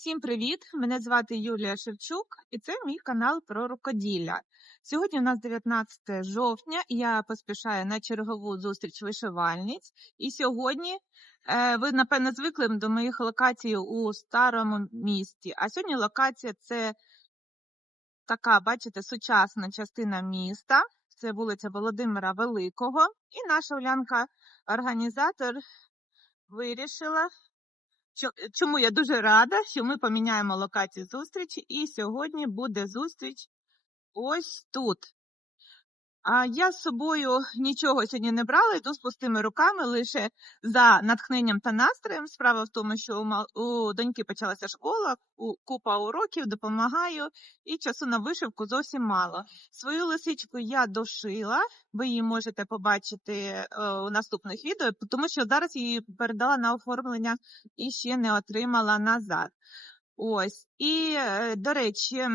Всім привіт! Мене звати Юлія Шевчук, і це мій канал про рукоділля. Сьогодні у нас 19 жовтня, я поспішаю на чергову зустріч вишивальниць. І сьогодні е, ви, напевно, звикли до моїх локацій у старому місті. А сьогодні локація це така, бачите, сучасна частина міста. Це вулиця Володимира Великого. І наша Улянка, організатор, вирішила Чому я дуже рада, що ми поміняємо локацію зустрічі, і сьогодні буде зустріч ось тут. А я з собою нічого сьогодні не брала, йду з пустими руками, лише за натхненням та настроєм. Справа в тому, що у, доньки почалася школа, у- купа уроків, допомагаю, і часу на вишивку зовсім мало. Свою лисичку я дошила, ви її можете побачити е, у наступних відео, тому що зараз її передала на оформлення і ще не отримала назад. Ось і е, до речі,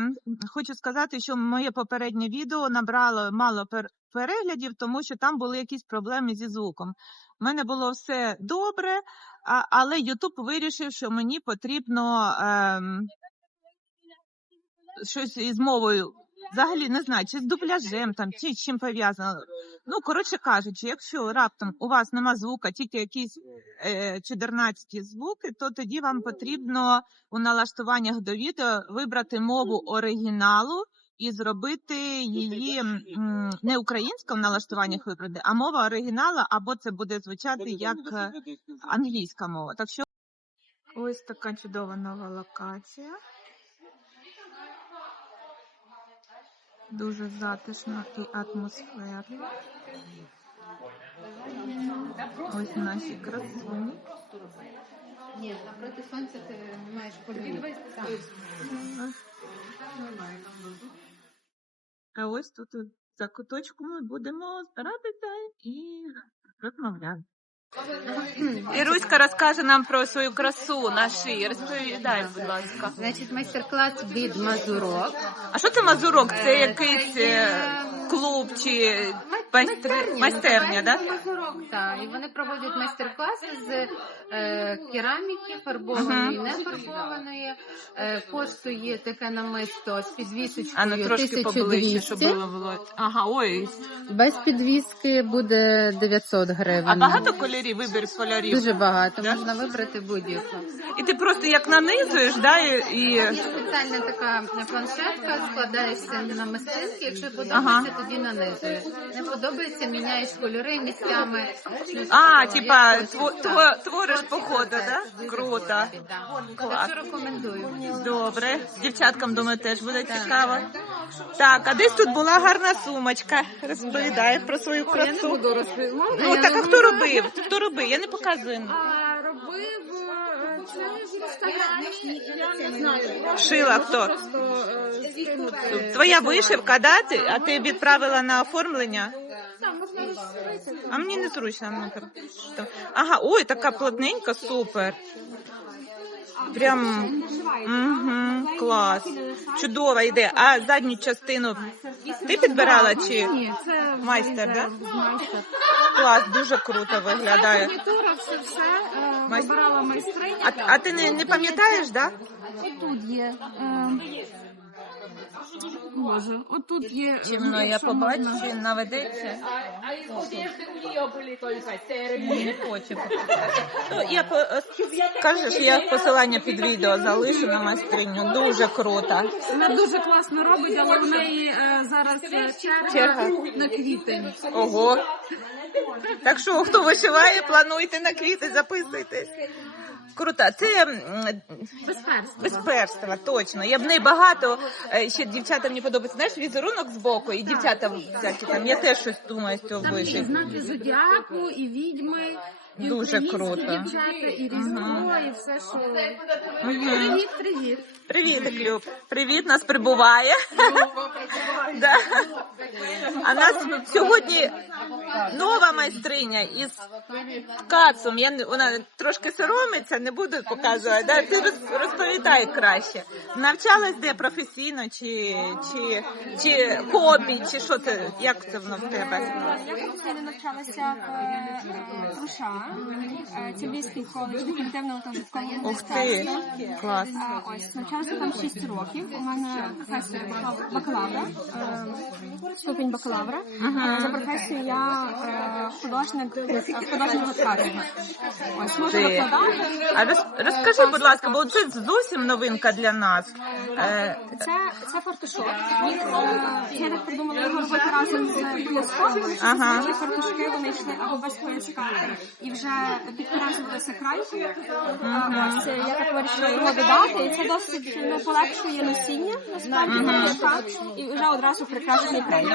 хочу сказати, що моє попереднє відео набрало мало переглядів, тому що там були якісь проблеми зі звуком. У мене було все добре, але YouTube вирішив, що мені потрібно ем, щось із мовою. Взагалі не знаю, чи з дубляжем там, чи чим пов'язано. Ну, коротше кажучи, якщо раптом у вас нема звука, тільки якісь е, чудернацькі звуки, то тоді вам потрібно у налаштуваннях до відео вибрати мову оригіналу і зробити її м, не українська в налаштуваннях вибрати, а мова оригіналу, або це буде звучати як е, англійська мова. Так що ось така чудова нова локація. Дуже затишно і атмосферно. Ось наші красуні. Ні, напроти сонця ти маєш полюбити. А ось тут за куточком ми будемо збиратися і розмовляти. Іруська розкаже нам про свою красу на шиї. Розповідай, будь ласка. Значить, майстер-клас від Мазурок. А що це мазурок? Це якийсь е, клуб чи майстер... майстерня, да? Так. І вони проводять майстер-класи з е, кераміки, фарбованої, не фарбованої. Е, коштує таке намисто з підвісочкою А ну трошки поближче, щоб було було. Ага, ой. Без підвіски буде 900 гривень. А багато кольорів, вибір кольорів. Дуже багато, Да? можна вибрати будь-яку. І ти просто як нанизуєш, да, і, і... Є спеціальна така планшетка, складаєшся на мистинки. Якщо подобається, Ага. тоді нанизуєш. Не подобається, міняєш кольори місцями. А, типа, тво, твориш по ходу, да? Круто. Клас. Рекомендую. Добре. Дівчаткам, думаю, теж буде цікаво. Так, а десь тут була гарна сумочка. Розповідає про свою красу. Ну, так а хто робив? Хто робив? Я не показую. А робив е, це в інстаграмі, я не знаю. Шила хто? Просто е. Твоя вишивка, да? Ти, а ти відправила на оформлення? А мені не зручно. так, що. Ага, ой, така плотненька, супер. Прям угу, клас. Чудова ідея. А задню частину ти підбирала чи майстер, да? клас, дуже круто виглядає. Е, Майстер. А, а ти не, не пам'ятаєш, да? Отут є. Боже, отут є. Чи воно я якщо побачу, можна. чи наведеться? Не хочу. Ну, я по, е, кажеш, я посилання під відео залишу на майстриню. Дуже круто. Вона дуже класно робить, але в неї е, зараз е, черга, Черга. на квітень. Ого. Так що, хто вишиває, плануйте на квіти, записуйтесь. Круто. Це м, Безперство. безперства, точно. Я в неї багато. е, Ще дівчата мені подобається. Знаєш, візерунок збоку, і дівчата всякі там. Я теж щось думаю з цього Там знаки зодіаку, і відьми, і Дуже українські круто. дівчата, і різдво, і все, що. Мгм. Привіт, привіт. Привіт, Люб. Привіт, нас прибуває. Да. А нас сьогодні нова майстриня із кацом. Я не- вона трошки соромиться, не буду показувати. Да? Ти роз- розповідай краще. Навчалась де професійно, чи, чи, чи хобі, чи що це? Як це воно в тебе? Я професійно навчалася в е, Руша Е, Це Львівський коледж декоративного та Ух ти, мистецтва. клас. Е, Ось навчалася там 6 років. У мене бакал- бакалавра, ступінь бакалавра. Е, За професією я е, художник, художник мистецтва. Ось можу викладати. А роз, розкажи, будь ласка, бо це зовсім новинка для нас. Е, Це, це фартушок. Він, е, я так придумала його робити разом з пояском. Ага. Ці фартушки вони йшли або без пояска. І вже підперезувалися крайкою. Е, Ось е, я так вирішила його додати. І це досить ну, полегшує носіння насправді пояска. І вже одразу прикрашений край.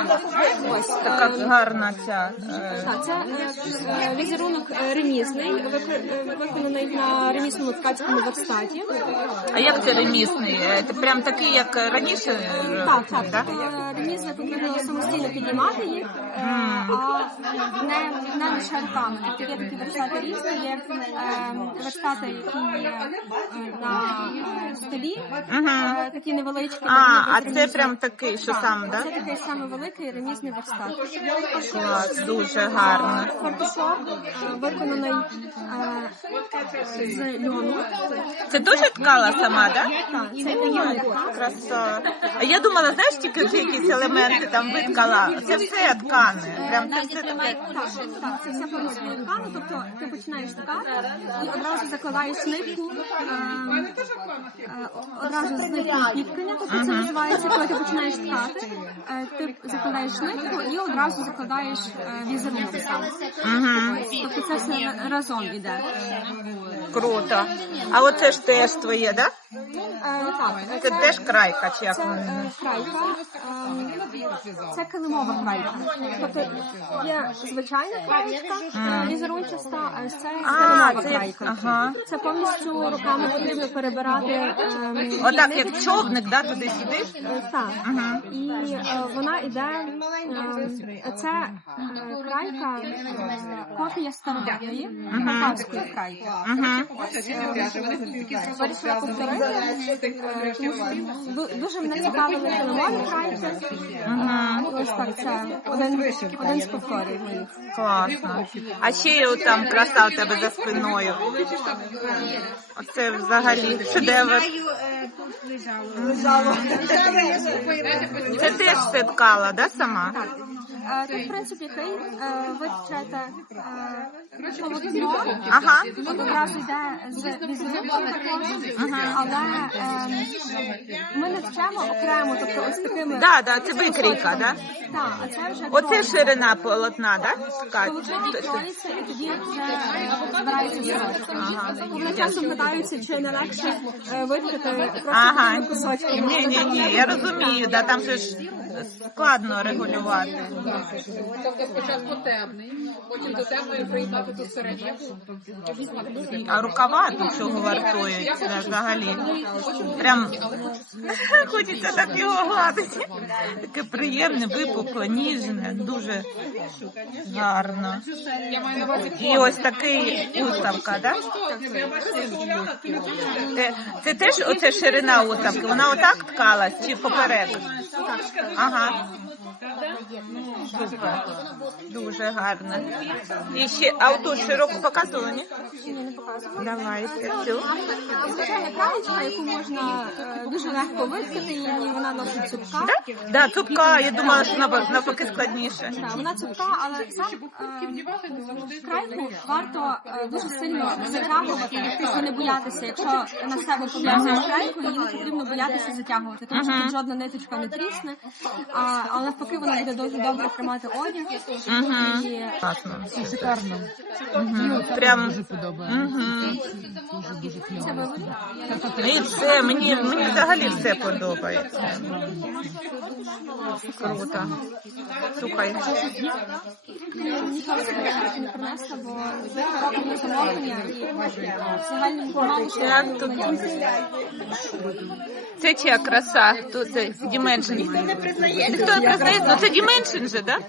Ось. е, така гарна ця. е, так, це е, візерунок е, ремісний, е, виконаний на ремісному ткацькому верстаті. А як це ремісний? Е, Це прям такий, як раніше? е, Так, так. да? Е, Ремізли потрібно самостійно піднімати їх, е, а не, не лише руками. Тобто є такі верстати різні, є е, верстати, які є е, на столі, е, такі невеличкі. А, а це прям такий, що Так, сам, да? Це такий саме великий ремізний верстат. Клас, дуже гарно. Фартушок виконаний з льону. Це теж ткала сама, да? Так, це льоняний ткач. Краса. А я думала, знаєш, тільки якісь елементи там виткала. Це все ткане. Прям це все таке. Так, так, це все повністю ткано, тобто ти починаєш ткати і одразу закладаєш нитку, е, е, одразу з ниткою підкання, тобто це називається, коли ти починаєш ткати, е, ти закладаєш нитку і одразу закладаєш е, візерунок сам. Тобто це все разом іде. Круто. А оце ж теж твоє, да? Е, Так, Це теж крайка, чи як? Це е, крайка, е, це килимова крайка. Тобто є звичайна краєчка е, візерунчаста, а ось це килимова це як- крайка. ага. Це повністю руками потрібно перебирати. е, Отак, як човник, да, туди сидиш? Е, Так. І е, вона йде, е, це е, крайка, е, копія стародавньої полтавської крайки. Дуже мене цікавили так, це один, один з повторів. Класно. А ще є там краса у тебе за спиною. Оце взагалі шедевр. Це теж все ткала, да, сама? Е, Тут, в принципі, ти е, ви вчете е, Ага. одразу йде з також, але е, ми не вчемо окремо, тобто ось такими Да, да, це викрійка, да? Так, а це вже Оце ширина полотна, да? Ткать? Полотно кроїться і тоді вже е, збирається сорочка. Вони часом питаються, чи не легше е, виткати просто Ага. такими кусочками. Ні, ні, ні, я розумію, да, там же ж складно регулювати. Тобто спочатку темний, потім до темної приєднати ту середню. А рукава до чого вартують взагалі. Прям хочеться так його гладити. Таке приємне, випукле, ніжне, дуже гарно. І ось такий уставка, да? Це, це теж оце ширина уставки. Вона отак ткалась чи поперек? Ага. Дуже гарно. І ще, а отут широко показували, ні? Ні, не показую. Давайте цю. Звичайна краєчка, яку можна е, дуже легко виткати, і вона носить цупка. Да? Да, цупка, я думала, що навпаки навпаки складніше. Так, вона цупка, але сам е, крайку варто е, дуже сильно затягувати, тобто не боятися. Якщо на себе пов'язуєш крайку, її не потрібно боятися затягувати, тому що тут жодна ниточка не трісне, а, але навпаки вона буде дуже добре тримати одяг. І Класно. Шикарно. Мгм. Прям Дуже подобає. мгм. це вибір. і все, мені, мені взагалі все подобається. Круто. Слухай, і тут це чия краса? Тут це Dimension. Ніхто не признає. Ніхто не признає, ну це Dimension же, да?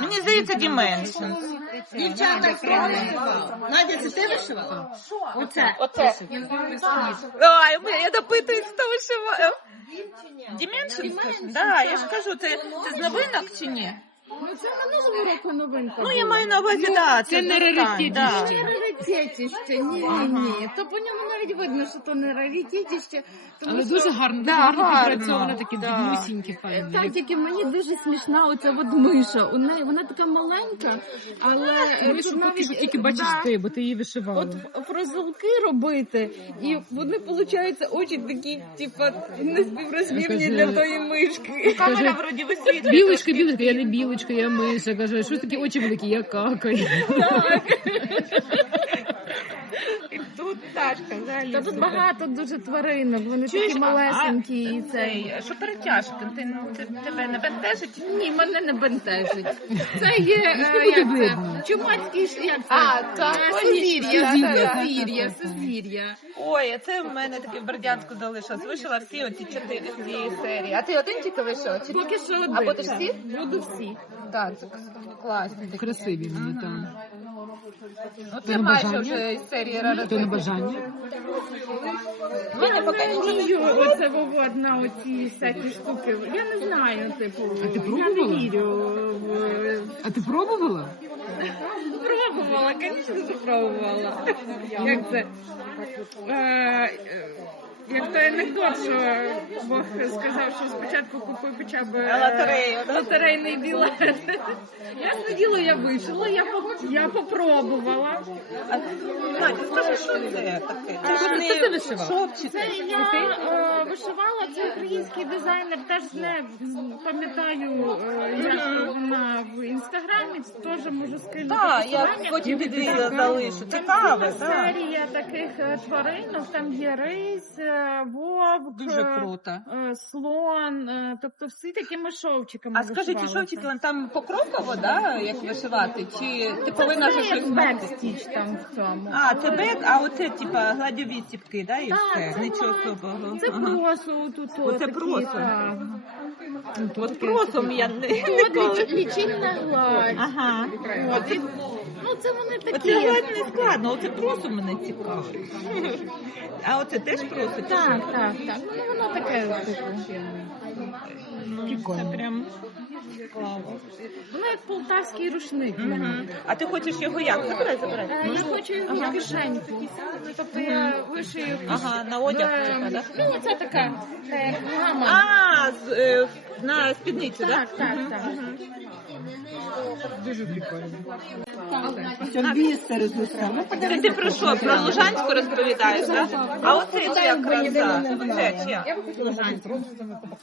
Мені здається, Dimensions. Дівчата, вишивала? Надя, це ти вишивала? Оце. Оце. Ой, я допитуюсь, хто вишиває. Dimensions? Да, я ж кажу, це, це з новинок чи ні? Ну це минулого року новинка. Ну, я маю на увазі, да, це, Це не раритет, да. ще раритетіще, ні, ні, ні. То по ньому навіть видно, що то не раритетіще. тому Але що- дуже гарно, Да, дуже гарно гарно, відпрацьовано, такі да. дрібнюсінькі файні. Так, тільки мені дуже смішна оця от миша. У неї вона така маленька, але е, Мишу тут поки що тільки бачиш да, ти, бо ти її вишивала. От фрозулки робити, і вони виходять очі такі, типа, неспіврозмірні Каже- для тої мишки. Камера вроді висвітлює. Білочка, білочка, я не білочка, я миша. Кажу, що такі очі великі, я какаю. Тут взагалі. Та тут багато дуже тваринок, вони Чуєш, такі а- малесенькі і цей. Що перетяжка, ти, ти, тебе не бентежить? Ні, мене не бентежить. Це є е, як це? чумацький як це? А, так, Е, Сузір'я, да-да-да. сузір'я, сузір'я. Ой, а це в мене таке в Бердянську залишилось. Вишила всі оці чотири з цієї серії. А ти один тільки вийшов? Чи... Поки що один. А будеш всі? Буду всі. Так, це класні. Красиві вони там. Ну, Ти майже вже із серії То на бажання. В мене поки нічого оце вивод на оці всякі штуки. Я не знаю, типу, А ти я пробувала? не вірю в А ти пробувала? Пробувала, звісно, запробувала. Як це? Е, е, Як той анекдот, що Бог сказав, що спочатку купив хоча б е, лотерейний білет. Я сиділа, я вийшла, я, я попробувала. Скажи, що це таке? Ти вишивала? Це я е, вишивала, це український дизайнер, теж не пам'ятаю, е, як вона в інстаграмі, теж можу скинути. Так, я потім під залишу. Цікаве. Серія таких е, тваринок, там є рись, е, вовк, Дуже е, круто. е, слон, е, тобто всі такими шовчиками А скажи, ці вишивалося. шовчики там покроково, да, як вишивати? Чи ти повинна Це вже як щось бекстіч там в цьому. А, це бек, а оце типа гладьові ціпки, да, і Так, все? це Нічого особого. Це Ага. просо тут. Оце такі, просо. так. От просом я не От ліч- лічильна гладь. Ага. От, і, ну це вони Оце такі. гладь не складно, оце просом мене цікавить. А оце теж просо? чи Так, так, так. Ну воно таке типу. Це прям цікаво. Воно як полтавський рушник. для мене. А ти хочеш його як? Забирай, забирай. Е, Я хочу його в кишеньку. Тобто я вишию. Ага, на одяг, типа, да? Ну, це така е, гама. А, з, е, на спідницю, Так, да? так, так. Дуже прикольно. Ти про що? Про Лужанську розповідаєш, так? А оце чия краса? Оце чия?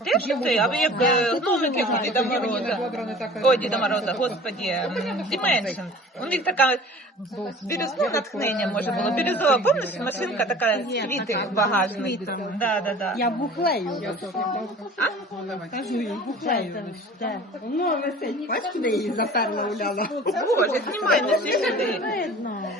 Теж ти? А ви як е, гномики у Діда Мороза? О, Діда Мороза, господі, Dimensions. У них така бірюзове натхнення може було. Бірюзова, пам'ятаєш, машинка така світи в багажник. Да, да, да. Я бухлею. Кажу, я бухлею. Воно висить. Бачиш, куди її заперла уляла? Боже, знімай, не сюди. Видно.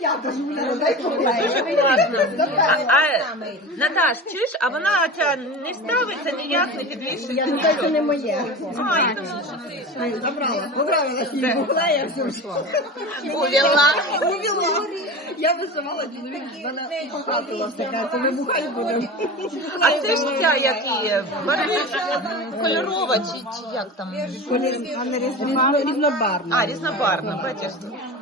Я теж дай. Дуже класно. А, а, Наташ, чуєш, а вона ця не ставиться ніяк, не підвішується. Я не це не моє. А, я думала, що ти. Забрала, забрала її бухлея, все що. Увела. Увела. Я вишивала, чоловік похатила, така, це. А це ж ця, як і кольорова, чи, чи як там? Різнобарна. А, різнобарна, бачиш? Father.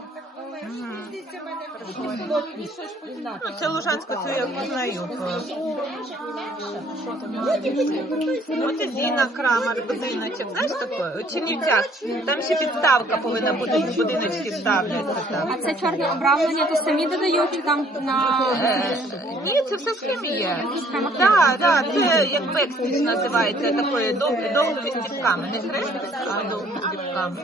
Ну, це Лужанську, це я познаю. Ну, це Зіна Крамер, будиночок, знаєш таке? У Чернівцях. Там ще підставка повинна бути, будиночки ставляться там. А це чорне обрамлення, то самі додають чи там на Е, Ні, це все в схемі є. Так, так, це як бекстіч називається, такою дов- довгими стіпками. Не хрестик, а довгими стіпками.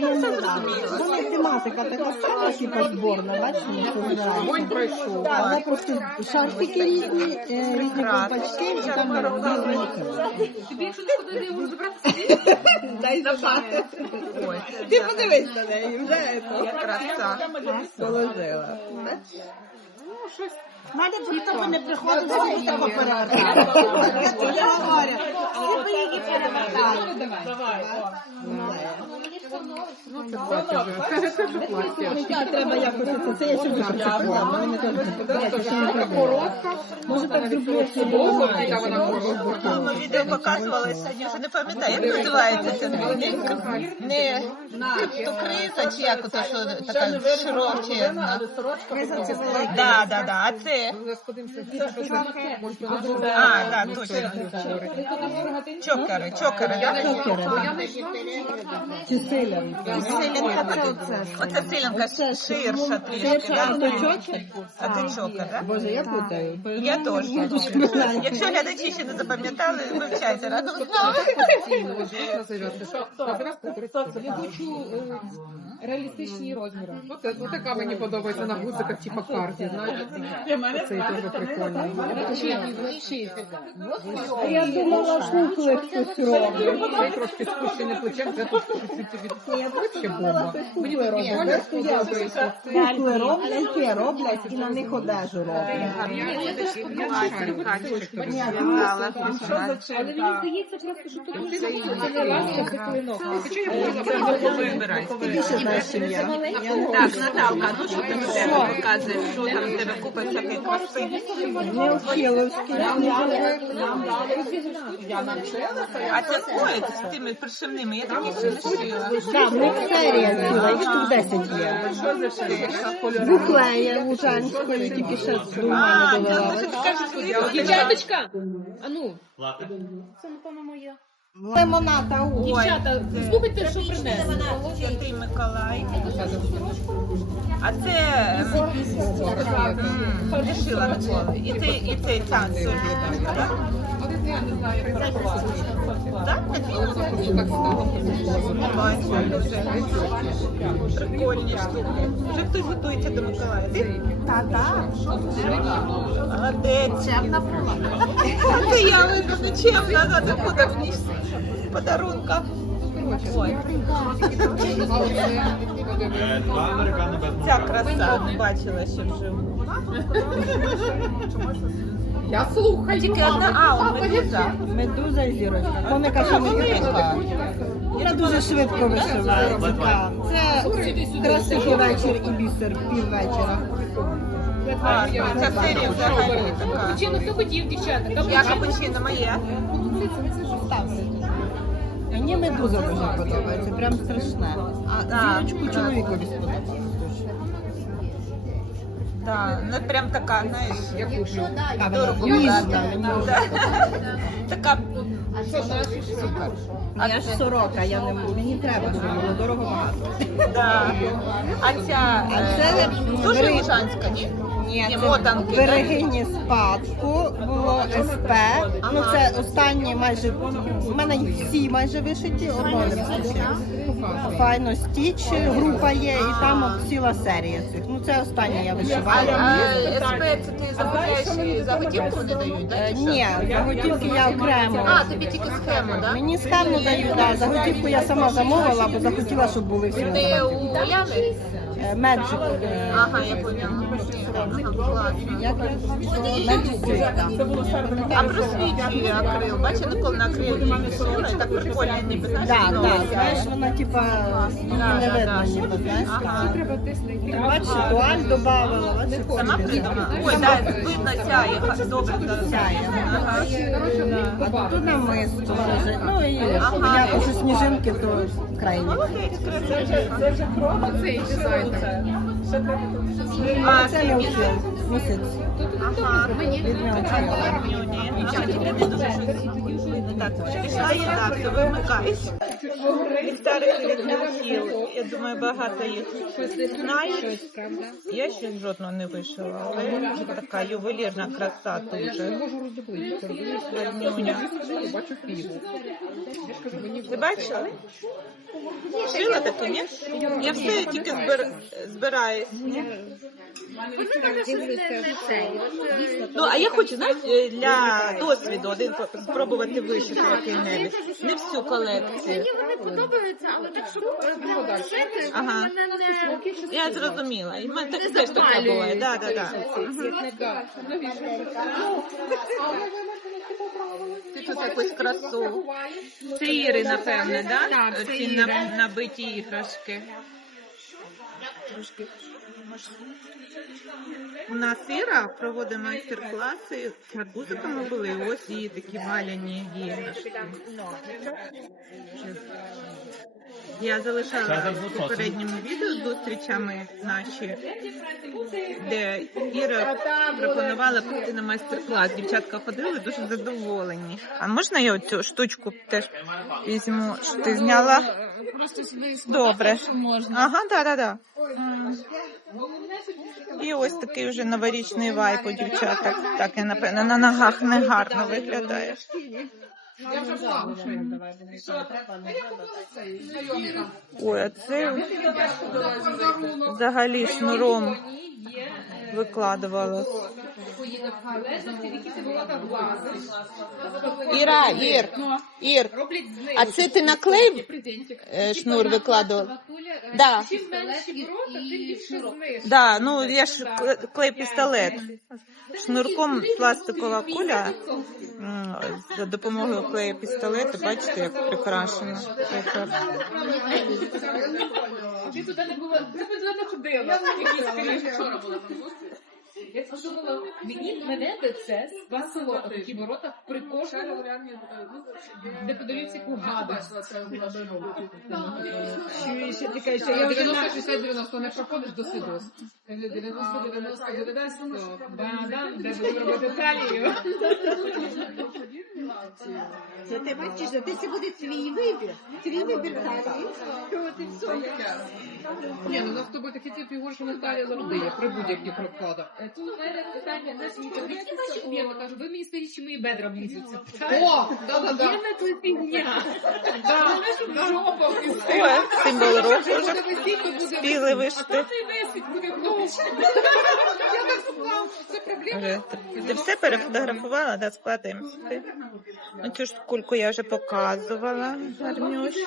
Ну, Це зрозуміло. Вона тематика така сама, типу зборна, бачиш, не Огонь пройшов. Так, вона просто шарфики різні, е, різні ковпачки, і там різні. Дай забати. Ой, Ти подивись на неї, вже краса. положила. щось. У мене не приходить, що тако перевертати. Я тобі говорю, ти би її перевертала. Давай. Ну, Треба якось це, я Коротка. Може так зроблю, яка вона коротка. Відео показувала, сьогодні вже не пам'ятаю, як називається це не, не криптокриза, чи як ото, що така широчезна. Криза це велика. Да, да, да. А це? А, да, точно. Чокери, чокери. Чи силя? Силінка це оце. Оце селянка ширша трішки, Це а да? А це чокер, да? Боже, я путаю. Я теж. Якщо глядачі ще не запам'ятали, вивчайте разом з нами. Я хочу реалістичні розміри. Ось ось така мені подобається на гудзиках, типа карті, знаєте. Цей теж прикольний. Я думала, кукли хтось робить. Цей трошки спущений плечем, це тут чуть-чуть від. Мені колір подобається. Кукли роблять, роблять і на них одежу роблять. Але мені здається, просто що тут Тобі ще знаєш, чим я. Я не Так, Наталка, ну що? ти в тебе показуєш? Що там в тебе купа всякої краси? не охіловський. А це пояс з тими пришивними, я там нічого не шила. Так, в них серія ціла, їх тут 10 є. Буклеє Лужанської, тільки ще до мене довела. Дівчаточка, а ну, Лимоната у. дівчата, слухайте, що принесли. Святий Миколай. А це м, ніколи. І цей, і цей танцюр. Так? Так? Бачу. Прикольні штуки. Вже хтось готується до Миколая. Ти? Та-та. Молодець. Чемна була. Це я не чемна, надо буде вніс подарунка. Ця краса бачила ще вживу. Я слухаю. Тільки одна, а, у медуза. Медуза і зірочка. Комика Шамилюка. Вона дуже швидко вишивається. так. Це красивий вечір і бісер піввечора. Ця серія взагалі така. Капучино хто хотів, дівчата? Я Капучино. капучино моє. Мені медуза дуже подобається, прям страшне. А зірочку так. чоловікові сподобається. Так, ну прям така, знаєш, Я куплю. дорого Така А я ж сорока, я не мені треба, щоб було дорого багато. Да. А ця е, це дуже бери- ні? Ні, Ні, це мотанки, берегині спадку було СП. Ну це останні майже у мене їх всі майже вишиті, одного не вистачило. Файно стіч група є, і там от ціла серія цих. Ну це останнє я вишивала. а СП це ти замовляєш і за готівку не дають, Е? Ні, заготівки я окремо. А, тобі тільки схему, так? Мені схему дають, да, заготівку я сама замовила, бо захотіла, щоб були всі Ти у? Е, Меджик. е, Ага, я поняла. Я? А просвічує акрил. Бачиш, ніколи на акрилі не шила, так прикольно, ніби, знаєш, Так, так, знаєш, вона типа не видно, ніби, знаєш. Ага. Бачиш, туаль додавала, Сама придумала? Ой, так, видно сяє, добре сяє. А тут намисто. Ну і Ага. сніжинки, то крайні. Молодець, красиво. Цей дизайн. А, Це не місяць. Ага. Нього. Так, пішла їда, все вимикаюсь. Старих відмовків. Я думаю, багато їх знають. Я ще жодного не вишила, але така ювелірна краса дуже. Ви бачили? Шила таке, ні? Я все тільки збираюсь. Ні? Вони так, не, не цей. От, е, Ну, а я хочу, знаєте, для досвіду один по- спробувати вишити який-небудь. Не всю колекцію. Мені вони подобаються, але так, щоб е, прямо Ага. мене не... Я зрозуміла. І в мене так теж таке буває. Да, да, да. Ти тут якусь красу. Це Іри, напевне, да? Так, це Ці Іри. на- набиті іграшки. Трошки. У нас Іра проводить майстер-класи з гарбузиками були. Ось її такі валяні іграшки. Я залишала в попередньому відео з зустрічами наші, де Іра пропонувала прийти на майстер-клас. Дівчатка ходили дуже задоволені. А можна я оцю штучку теж візьму, що ти зняла? Просто сюди Добре. можна. Ага, да, да, да. І ось такий вже новорічний вайп у дівчаток. Так, я напевно на ногах не гарно виглядає. Я вже була. Ой, а це взагалі шнуром викладувала. Іра, Ір, Ір, а це ти наклеїв е, шнур викладував? Да. Чим менші ворота, тим більше зниж. Да, ну я ж кле- клей пістолет. Шнурком пластикова куля м, за допомогою клею пістолету, бачите, як прикрашено. Ти туди не була, ти туди не ходила. Скоріше. Я подумала, мені мене би це спасило такі ворота при кожному, де подивіться, яку гадость. Я 90 60 90 не проходиш до свідос. 90 90 90 бадам, де буду робити талію. Це ти бачиш, що це буде твій вибір. Твій вибір далі. От і все. Ні, ну у нас з тобою такі ті фігури, що не талія завжди є при будь-яких розкладах. Тут у мене питання, наскільки які ваші об'єми? Кажу, ви мені скажіть, чи мої бедра влізуться. О, да-да-да. Об'єми це фігня. Да, жопа Ой, символ року вже спіли вишити. Ти висить буде вдовж. Це проблема. Ти все перефотографувала, да, складаємо. Ну, цю ж кульку я вже показувала. Ось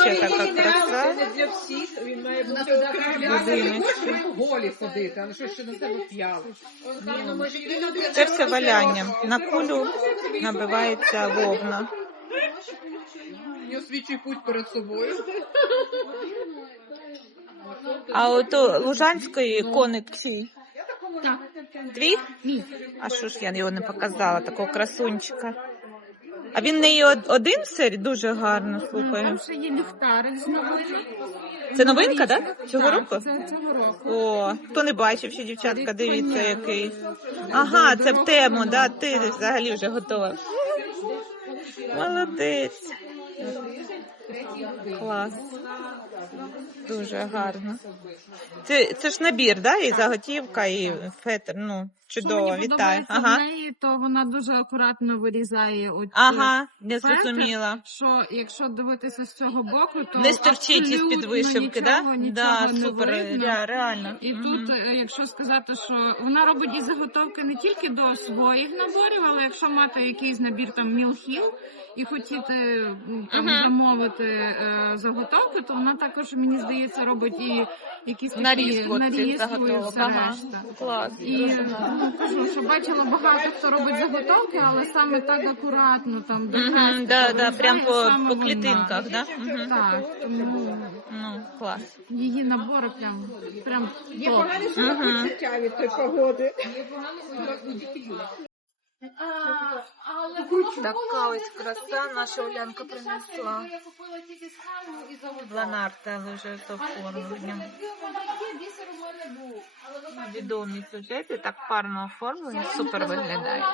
ще така краса. для всіх, він має бути окремий. Голі ходити, а що ще на себе п'яли. Це все валяння. На кулю набивається вовна. Не освічуй путь перед собою. А от у Лужанської коник чий? Твій? А що ж я його не показала, такого красунчика. А він не є од- один серій? Дуже гарно, слухаю. Там ще є ліхтарик з нової. Це новинка, так? Цього року? Це цього року. О, хто не бачив ще, дівчатка, дивіться який. Ага, це в тему, да? Ти взагалі вже готова. Молодець. Клас. Дуже гарно. Це, це ж набір, да? І заготівка, і фетр. Ну, чудово, Що мені подобається Ага. в неї, то вона дуже акуратно вирізає оці. Ага, не фетр, зрозуміла. Що якщо дивитися з цього боку, то Не стерчить із під вишивки, да? нічого, Да, не супер, видно. ре- реально. І Мгм. тут, е, якщо сказати, що вона робить і заготовки не тільки до своїх наборів, але якщо мати якийсь набір там мілхіл і хотіти там Мгм. замовити е, заготовки, то вона також мені здається робить і якісь такі Нарізку нарізку і все Ага. решта. Клас. І ну, кажу, що бачила багато хто робить заготовки, але саме так акуратно там до Мгм, да, да, прям по, по клітинках, да? Мгм. Так, тому Ну, клас. її набори прям прям Є топ. погане Мгм. почуття від тої погоди. Така ось краса наша Олянка принесла. Бланарта вже з оформленням. Відомі сюжети, так парно оформлені, супер виглядають.